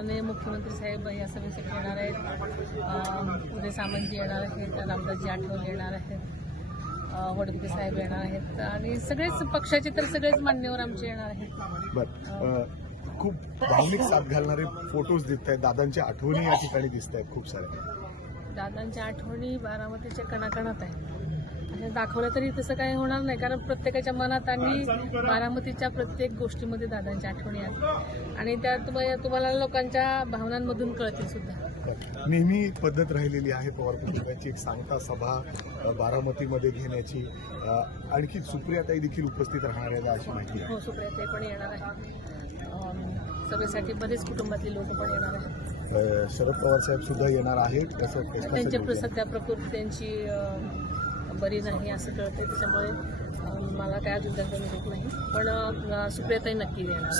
माननीय मुख्यमंत्री साहेब या सभेसाठी येणार आहेत. उदय सामंतजी येणार आहेत, रामदासजी आठवले येणार आहेत, वडगुटे साहेब येणार आहेत आणि सगळेच पक्षाचे तर सगळेच मान्यवर आमचे येणार आहेत. बरं, खूप भावनिक साथ घालणारे फोटोज दिसत आहेत, दादांच्या आठवणी या ठिकाणी दिसत आहेत खूप साऱ्या. दादांच्या आठवणी बारामतीच्या कणाकणात आहे. दाखवलं तरी तसं काही होणार नाही, कारण प्रत्येकाच्या मनात आणि बारामतीच्या प्रत्येक गोष्टीमध्ये दादांच्या आठवणी आहेत आणि त्या तुम्हाला लोकांच्या भावनांमधून कळतील सुद्धा. नेहमी पद्धत राहिलेली आहे पवार कुटुंबाची एक सांगता सभा बारामतीमध्ये घेण्याची. आणखी सुप्रियाताई देखील उपस्थित राहणार आहे अशी माहिती आहे. हो, सुप्रियाताई पण येणार आहे. सभेसाठी बरेच कुटुंबातले लोक पण येणार आहेत. शरद पवार साहेब सुद्धा येणार आहेत. त्यांच्या सध्या प्रकृती त्यांची बरी नाही असं कळतंय, त्याच्यामुळे मला काय अजून त्यांचा निरोप नाही, पण सुप्रियाताई नक्की येणार.